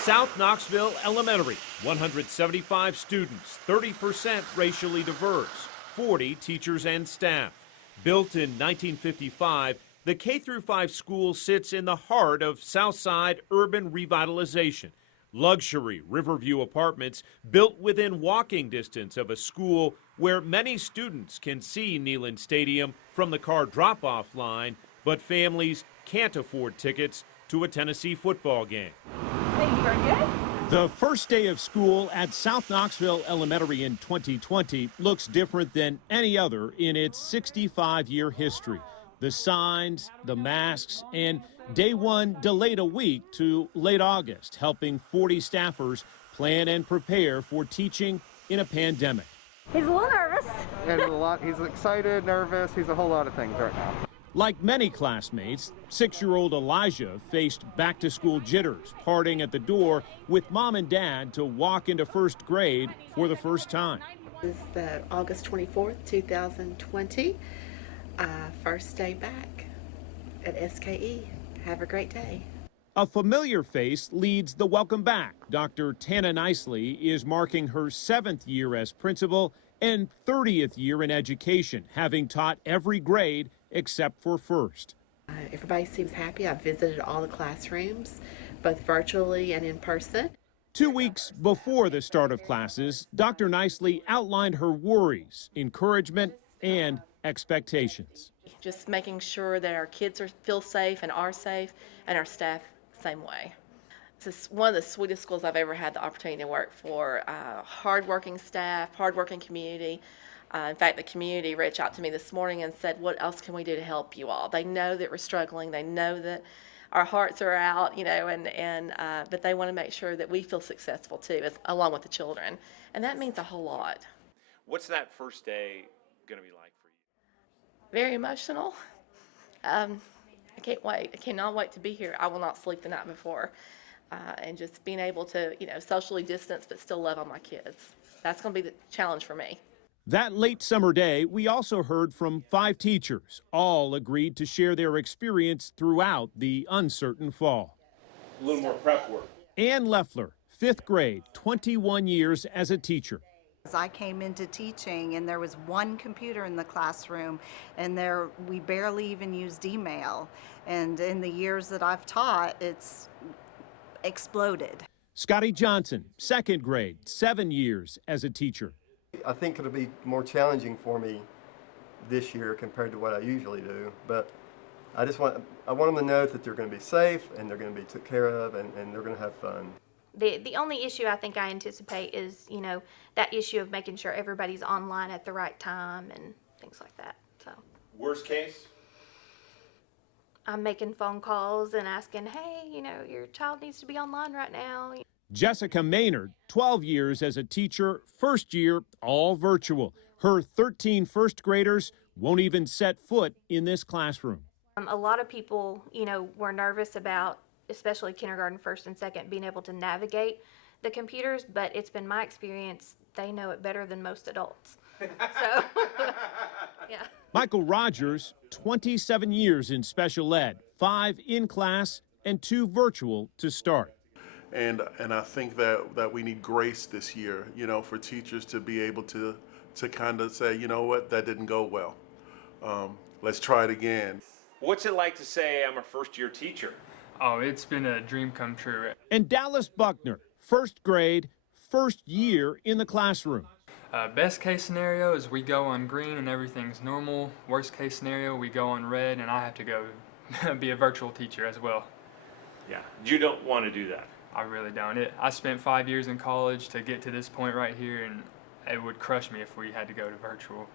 South Knoxville Elementary, 175 students, 30% racially diverse, 40 teachers and staff. Built in 1955, the K-5 school sits in the heart of Southside urban revitalization. Luxury Riverview apartments built within walking distance of a school where many students can see Neyland Stadium from the car drop-off line, but families can't afford tickets to a Tennessee football game. Thank you, very good. The first day of school at South Knoxville Elementary in 2020 looks different than any other in its 65-year history. The signs, the masks, and day one delayed a week to late August, helping 40 staffers plan and prepare for teaching in a pandemic. He's a little nervous. He's excited, nervous. He's a whole lot of things right now. Like many classmates, 6-year-old Elijah faced back-to-school jitters, parting at the door with mom and dad to walk into first grade for the first time. This is the August 24th, 2020, first day back at SKE. Have a great day. A familiar face leads the welcome back. Dr. Tana Nicely is marking her 7th year as principal and 30th year in education, having taught every grade except for first. Everybody seems happy. I've visited all the classrooms, both virtually and in person. 2 weeks before the start of classes, Dr. Nicely outlined her worries, encouragement, and expectations. Just making sure that our kids feel safe, and our staff same way. This is one of the sweetest schools I've ever had the opportunity to work for. Hardworking staff, hardworking community. In fact, the community reached out to me this morning and said, what else can we do to help you all? They know that we're struggling. They know that our hearts are out, but they want to make sure that we feel successful too, along with the children. And that means a whole lot. What's that first day going to be like for you? Very emotional. I can't wait. I cannot wait to be here. I will not sleep the night before. And just being able to, socially distance but still love on my kids. That's going to be the challenge for me. That late summer day, we also heard from 5 teachers. All agreed to share their experience throughout the uncertain fall. A little more prep work. Ann Leffler, 5th grade, 21 years as a teacher. I came into teaching and there was one computer in the classroom, and we barely even used email. And in the years that I've taught, it's exploded. Scotty Johnson, 2nd grade, 7 years as a teacher. I think it'll be more challenging for me this year compared to what I usually do, but I want them to know that they're going to be safe and they're going to be took care of and they're going to have fun. The only issue I think I anticipate is, that issue of making sure everybody's online at the right time and things like that. So, worst case? I'm making phone calls and asking, hey, your child needs to be online right now. Jessica Maynard, 12 years as a teacher, first year, all virtual. Her 13 first graders won't even set foot in this classroom. A lot of people, were nervous about, especially kindergarten, first and second, being able to navigate the computers, but it's been my experience, they know it better than most adults. So, yeah. Michael Rogers, 27 years in special ed, 5 in class and 2 virtual to start. And I think that we need grace this year, for teachers to be able to kind of say, you know what, that didn't go well. Let's try it again. What's it like to say I'm a first-year teacher? Oh, it's been a dream come true. And Dallas Buckner, 1st grade, first year in the classroom. Best case scenario is we go on green and everything's normal. Worst case scenario, we go on red and I have to go be a virtual teacher as well. Yeah, you don't want to do that. I really don't. I spent 5 years in college to get to this point right here, and it would crush me if we had to go to virtual.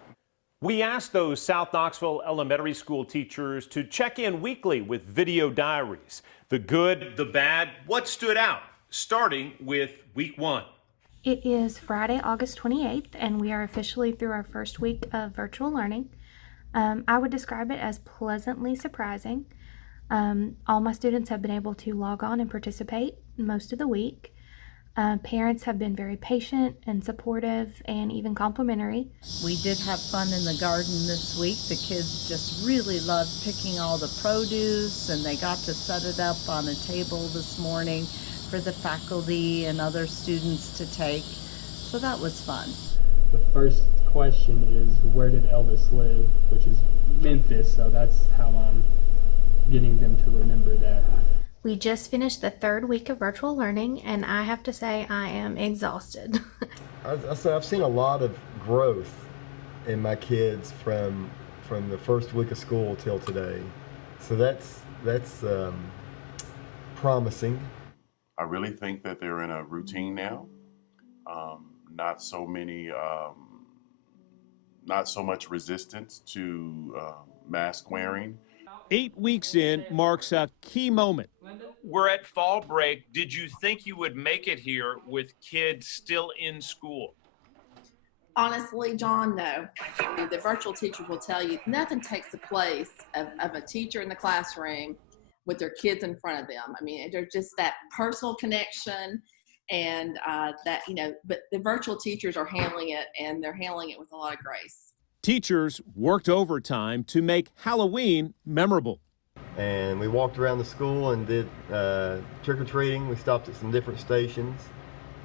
We asked those South Knoxville Elementary School teachers to check in weekly with video diaries. The good, the bad, what stood out, starting with week 1. It is Friday, August 28th, and we are officially through our first week of virtual learning. I would describe it as pleasantly surprising. All my students have been able to log on and participate most of the week. Parents have been very patient and supportive and even complimentary. We did have fun in the garden this week. The kids just really loved picking all the produce, and they got to set it up on a table this morning. for the faculty and other students to take. So that was fun. The first question is, where did Elvis live? Which is Memphis, so that's how I'm getting them to remember that. We just finished the third week of virtual learning, and I have to say I am exhausted. I've seen a lot of growth in my kids from the first week of school till today. So that's promising. I really think that they're in a routine now. Not so much resistance to mask wearing. 8 weeks in marks a key moment. We're at fall break. Did you think you would make it here with kids still in school? Honestly, John, no. The virtual teachers will tell you nothing takes the place of a teacher in the classroom with their kids in front of them. I mean, they're just that personal connection and but the virtual teachers are handling it, and they're handling it with a lot of grace. Teachers worked overtime to make Halloween memorable. And we walked around the school and did trick-or-treating. We stopped at some different stations,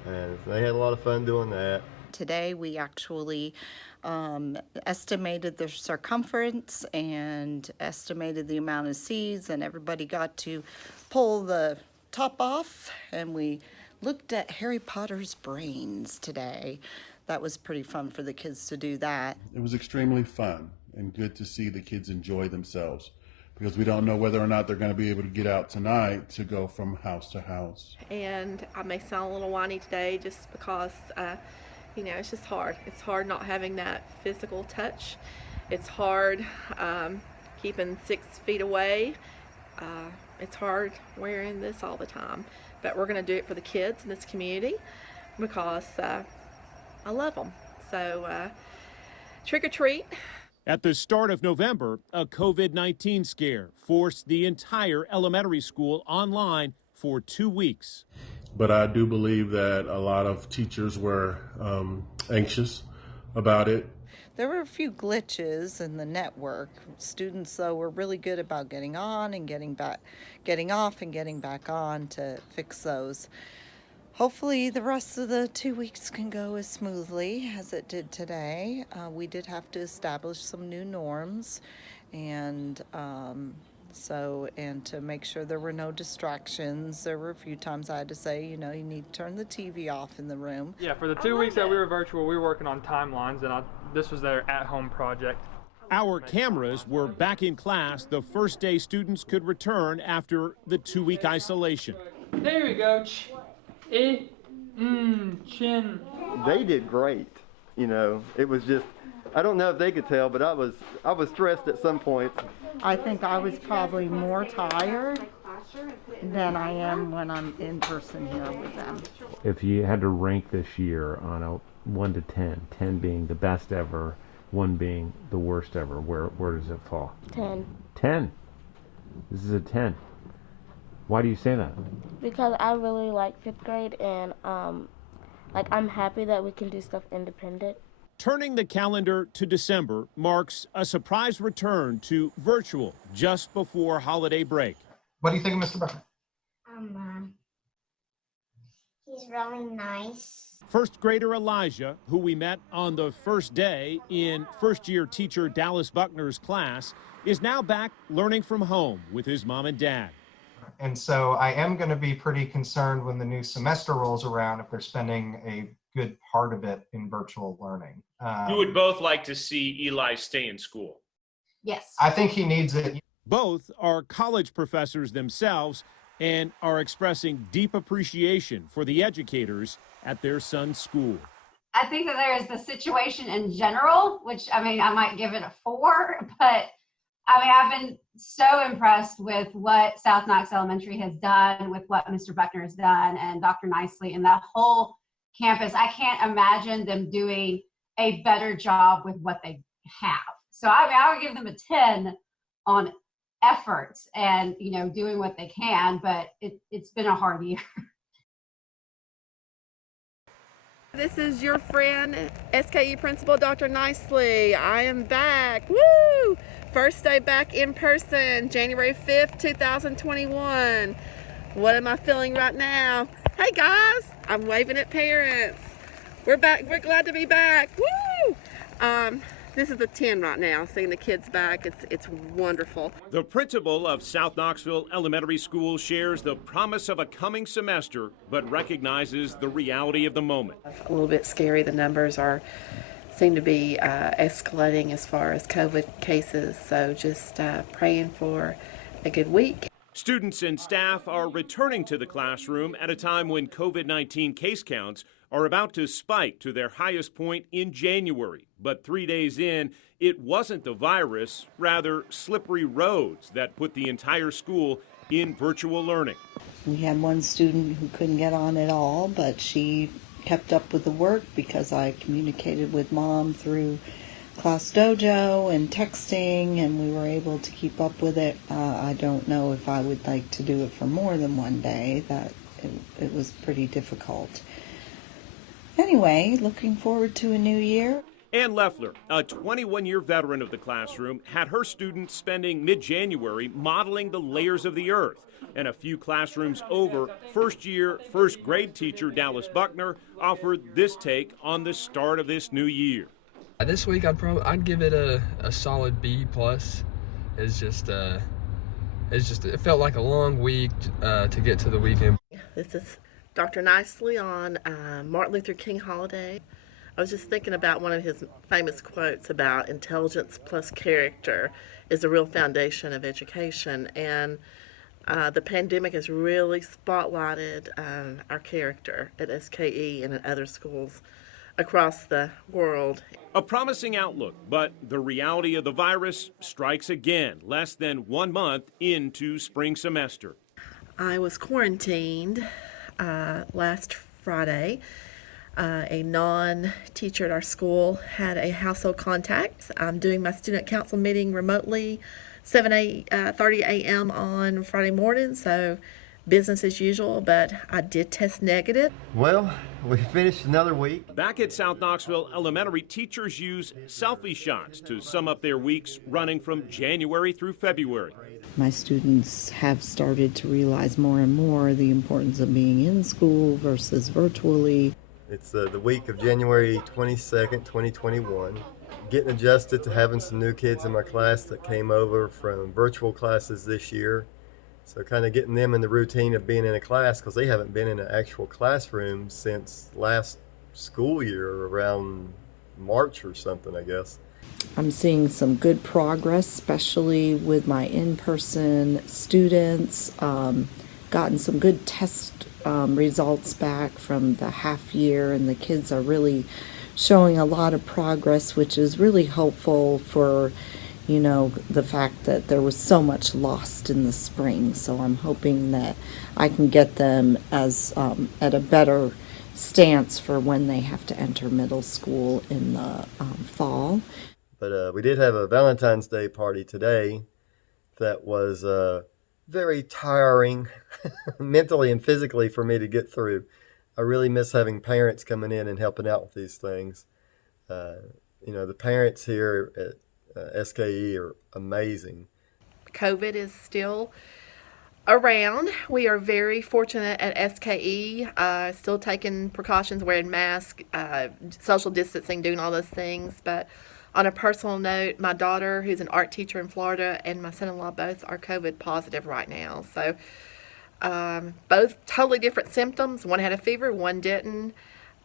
and they had a lot of fun doing that. Today we actually estimated the circumference and estimated the amount of seeds, and everybody got to pull the top off, and we looked at Harry Potter's brains today. That was pretty fun for the kids to do that. It was extremely fun and good to see the kids enjoy themselves, because we don't know whether or not they're going to be able to get out tonight to go from house to house. And I may sound a little whiny today just because, it's just hard. It's hard not having that physical touch. It's hard keeping 6 feet away. It's hard wearing this all the time. But we're going to do it for the kids in this community because I love them. So trick or treat. At the start of November, a COVID-19 scare forced the entire elementary school online for 2 weeks. But I do believe that a lot of teachers were anxious about it. There were a few glitches in the network. Students, though, were really good about getting on and getting off and getting back on to fix those. Hopefully the rest of the 2 weeks can go as smoothly as it did today. We did have to establish some new norms, and to make sure there were no distractions. There were a few times I had to say, you need to turn the TV off in the room. Yeah, for the 2 weeks that we were virtual, we were working on timelines, and this was their at-home project. Our cameras were back in class the first day students could return after the 2-week isolation. There we go. Chin. They did great. It was just, I don't know if they could tell, but I was stressed at some point. I think I was probably more tired than I am when I'm in person here with them. If you had to rank this year on a 1 to 10, 10 being the best ever, 1 being the worst ever, where does it fall? 10. 10? This is a 10. Why do you say that? Because I really like 5th grade, and I'm happy that we can do stuff independent. Turning the calendar to December marks a surprise return to virtual just before holiday break. What do you think of Mr. Buckner? He's really nice. First grader Elijah, who we met on the first day in first-year teacher Dallas Buckner's class, is now back learning from home with his mom and dad. And so I am going to be pretty concerned when the new semester rolls around if they're spending a good part of it in virtual learning. You would both like to see Eli stay in school. Yes. I think he needs it. Both are college professors themselves and are expressing deep appreciation for the educators at their son's school. I think that there is the situation in general, which, I might give it a 4, but I've been so impressed with what South Knoxville Elementary has done, with what Mr. Buckner has done, and Dr. Nicely, and that whole campus. I can't imagine them doing a better job with what they have. So I would give them a 10 on effort and, doing what they can, but it's been a hard year. This is your friend, SKU Principal Dr. Nicely. I am back. Woo! First day back in person, January 5th, 2021. What am I feeling right now? Hey guys, I'm waving at parents. We're back. We're glad to be back. Woo! This is a 10 right now, seeing the kids back. It's wonderful. The principal of South Knoxville Elementary School shares the promise of a coming semester, but recognizes the reality of the moment. A little bit scary. The numbers seem to be escalating as far as COVID cases. So just praying for a good week. Students and staff are returning to the classroom at a time when COVID-19 case counts are about to spike to their highest point in January. But 3 days in, it wasn't the virus, rather slippery roads that put the entire school in virtual learning. We had one student who couldn't get on at all, but she kept up with the work because I communicated with mom through Class Dojo and texting, and we were able to keep up with it. I don't know if I would like to do it for more than one day. It was pretty difficult. Anyway, looking forward to a new year. Ann Leffler, a 21-year veteran of the classroom, had her students spending mid-January modeling the layers of the earth. And a few classrooms over, first-year, first-grade teacher Dallas Buckner offered this take on the start of this new year. This week I'd give it a solid B+. It felt like a long week to get to the weekend. This is Dr. Nicely on Martin Luther King holiday. I was just thinking about one of his famous quotes about intelligence plus character is the real foundation of education. And the pandemic has really spotlighted our character at SKE and at other schools across the world. A promising outlook, but the reality of the virus strikes again, less than 1 month into spring semester. I was quarantined last Friday. A non-teacher at our school had a household contact. I'm doing my student council meeting remotely, 7:30 a.m. on Friday morning, so business as usual, but I did test negative. Well, we finished another week. Back at South Knoxville Elementary, teachers use selfie shots to sum up their weeks running from January through February. My students have started to realize more and more the importance of being in school versus virtually. It's the week of January 22nd, 2021. Getting adjusted to having some new kids in my class that came over from virtual classes this year. So kind of getting them in the routine of being in a class, because they haven't been in an actual classroom since last school year, around March or something, I guess. I'm seeing some good progress, especially with my in-person students. Gotten some good test results back from the half year, and the kids are really showing a lot of progress, which is really hopeful for the fact that there was so much lost in the spring. So I'm hoping that I can get them as at a better stance for when they have to enter middle school in the fall. But we did have a Valentine's Day party today that was very tiring mentally and physically for me to get through. I really miss having parents coming in and helping out with these things. The parents here at SKE are amazing. COVID is still around. We are very fortunate at SKE, still taking precautions, wearing masks, social distancing, doing all those things. But on a personal note, my daughter, who's an art teacher in Florida, and my son-in-law both are COVID positive right now. So both totally different symptoms. One had a fever, one didn't.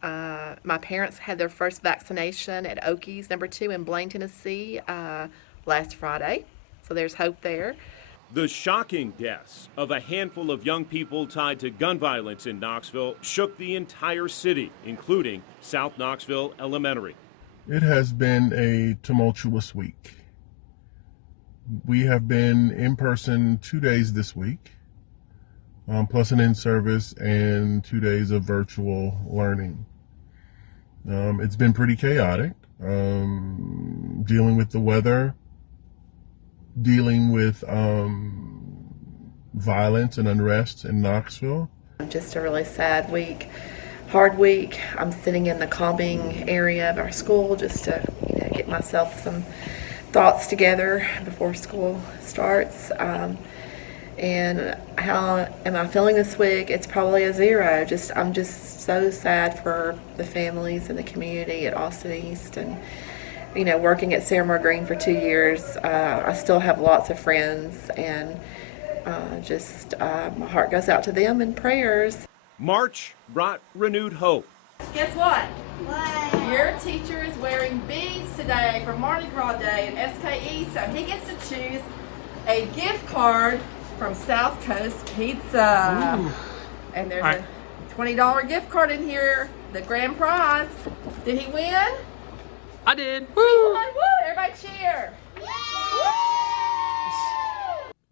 My parents had their first vaccination at Okies number 2 in Blaine, Tennessee last Friday. So there's hope there. The shocking deaths of a handful of young people tied to gun violence in Knoxville shook the entire city, including South Knoxville Elementary. It has been a tumultuous week. We have been in person 2 days this week, plus an in-service and 2 days of virtual learning. It's been pretty chaotic, dealing with the weather, dealing with violence and unrest in Knoxville. Just a really sad week, hard week. I'm sitting in the calming area of our school just to get myself some thoughts together before school starts. And how am I feeling this week? It's probably a 0. I'm just so sad for the families and the community at Austin East, and working at Sarah Green for 2 years. I still have lots of friends, and my heart goes out to them in prayers. March brought renewed hope. Guess what? Your teacher is wearing beads today for Mardi Gras Day at SKE, so he gets to choose a gift card from South Coast Pizza. Ooh. And there's a $20 gift card in here, the grand prize. Did he win? I did. Woo! He won. Woo! Everybody cheer.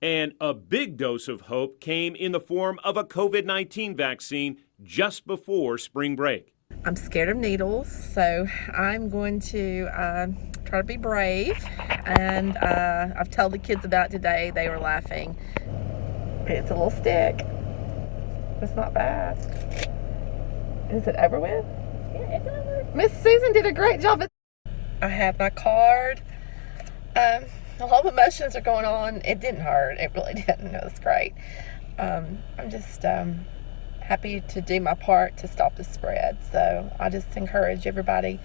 And a big dose of hope came in the form of a COVID-19 vaccine just before spring break. I'm scared of needles, so I'm going to try to be brave. And I've told the kids about it today. They were laughing. It's a little stick. It's not bad. Is it over with? Yeah, it's over. Miss Susan did a great job. I have my card. A lot of emotions are going on. It didn't hurt. It really didn't. It was great. I'm just happy to do my part to stop the spread. So I just encourage everybody.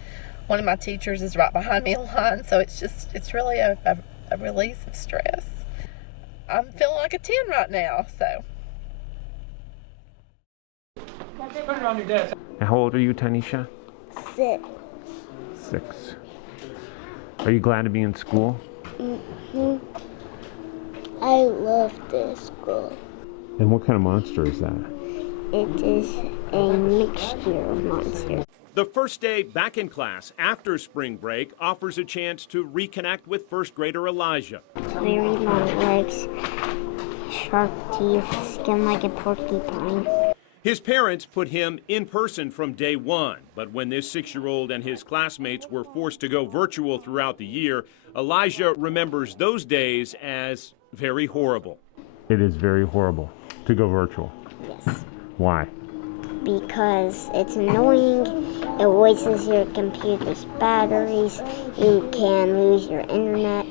One of my teachers is right behind me in line, so it's really a release of stress. I'm feeling like a 10 right now, so. Put it on your desk. How old are you, Tanisha? 6. 6. Are you glad to be in school? Mm-hmm. I love this school. And what kind of monster is that? It is a mixture of monsters. The first day back in class after spring break offers a chance to reconnect with first grader Elijah. Very long legs, sharp teeth, skin like a porcupine. His parents put him in person from day one, but when this 6-year-old and his classmates were forced to go virtual throughout the year, Elijah remembers those days as very horrible. It is very horrible to go virtual. Yes. Why? Because it's annoying, it wastes your computer's batteries, you can lose your internet.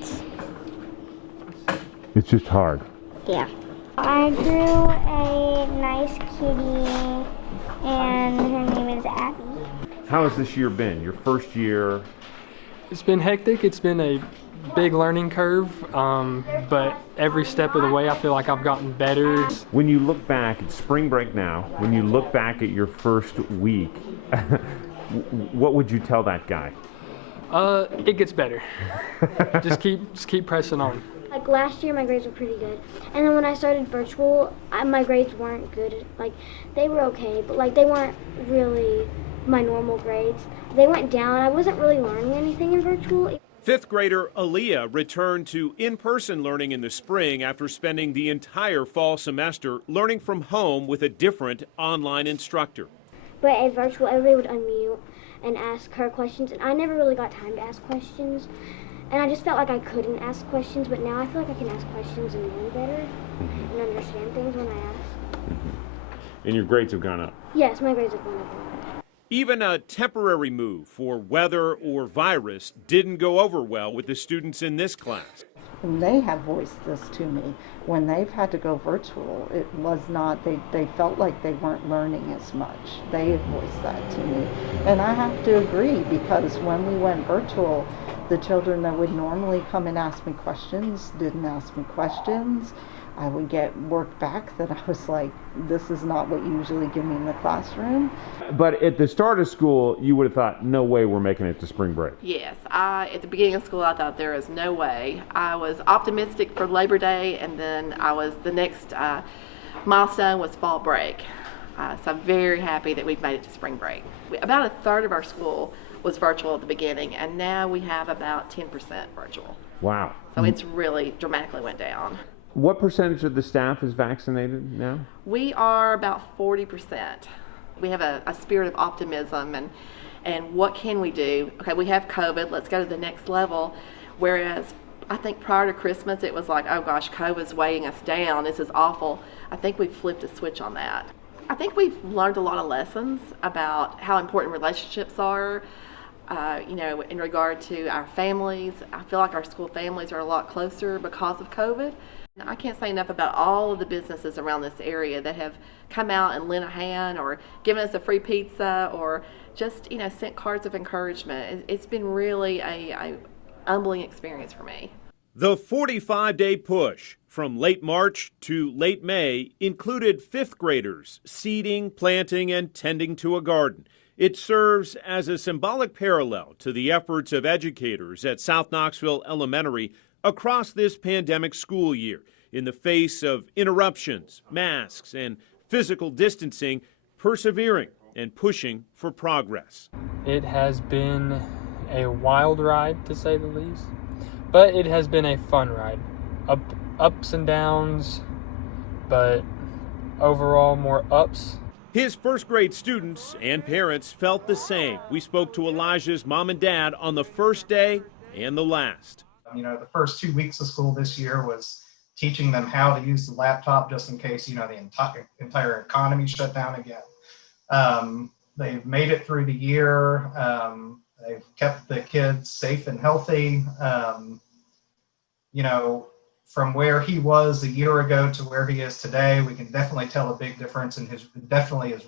It's just hard. Yeah. I drew a nice kitty, and her name is Abby. How has this year been? Your first year? It's been hectic. It's been a big learning curve, but every step of the way I feel like I've gotten better. When you look back, it's spring break now, when you look back at your first week, what would you tell that guy? It gets better. just keep pressing on. Like last year my grades were pretty good, and then when I started virtual, my grades weren't good. Like they were okay, but like they weren't really my normal grades. They went down. I wasn't really learning anything in virtual. 5th grader Aaliyah returned to in-person learning in the spring after spending the entire fall semester learning from home with a different online instructor. But at virtual, everybody would unmute and ask her questions, and I never really got time to ask questions. And I just felt like I couldn't ask questions, but now I feel like I can ask questions and learn better and understand things when I ask. And your grades have gone up? Yes, my grades have gone up. Even a temporary move for weather or virus didn't go over well with the students in this class. And they have voiced this to me. When they've had to go virtual, it was not, they felt like they weren't learning as much. They have voiced that to me. And I have to agree, because when we went virtual, the children that would normally come and ask me questions didn't ask me questions. I would get work back that I was like, this is not what you usually give me in the classroom. But at the start of school, you would have thought, no way we're making it to spring break. Yes, at the beginning of school, I thought there is no way. I was optimistic for Labor Day, and then the next milestone was fall break. So I'm very happy that we've made it to spring break. About a third of our school was virtual at the beginning, and now we have about 10% virtual. Wow. So it's really dramatically went down. What percentage of the staff is vaccinated now? We are about 40%. We have a spirit of optimism, and what can we do? Okay, we have COVID, let's go to the next level. Whereas I think prior to Christmas, it was like, oh gosh, COVID's weighing us down, this is awful. I think we've flipped a switch on that. I think we've learned a lot of lessons about how important relationships are, in regard to our families. I feel like our school families are a lot closer because of COVID. I can't say enough about all of the businesses around this area that have come out and lent a hand or given us a free pizza or just, sent cards of encouragement. It's been really a humbling experience for me. The 45-day push from late March to late May included fifth graders seeding, planting, and tending to a garden. It serves as a symbolic parallel to the efforts of educators at South Knoxville Elementary across this pandemic school year. In the face of interruptions, masks, and physical distancing, persevering and pushing for progress. It has been a wild ride, to say the least, but it has been a fun ride. Ups and downs, but overall more ups. His first grade students and parents felt the same. We spoke to Elijah's mom and dad on the first day and the last. The first 2 weeks of school this year was teaching them how to use the laptop just in case, the entire economy shut down again. They've made it through the year. They've kept the kids safe and healthy. From where he was a year ago to where he is today, we can definitely tell a big difference in his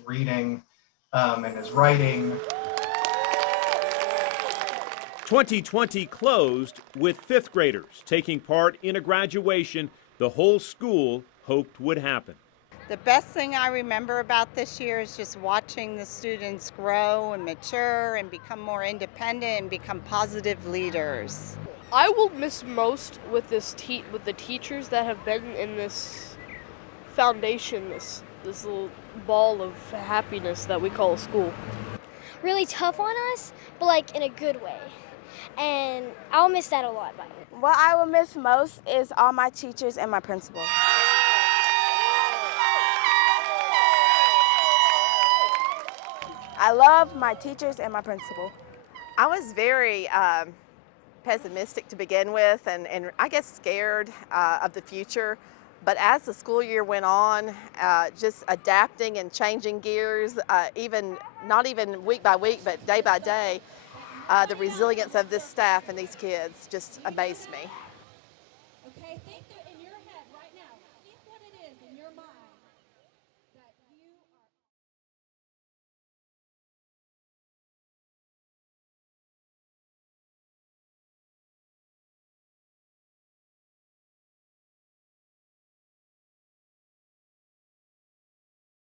reading and his writing. 2020 closed with fifth graders taking part in a graduation the whole school hoped would happen. The best thing I remember about this year is just watching the students grow and mature and become more independent and become positive leaders. I will miss most with with the teachers that have been in this foundation, this little ball of happiness that we call school. Really tough on us, but in a good way. And I'll miss that a lot. What I will miss most is all my teachers and my principal. I love my teachers and my principal. I was very pessimistic to begin with and I guess scared of the future. But as the school year went on, just adapting and changing gears, not even week by week, but day by day, the resilience of this staff and these kids just amazed me.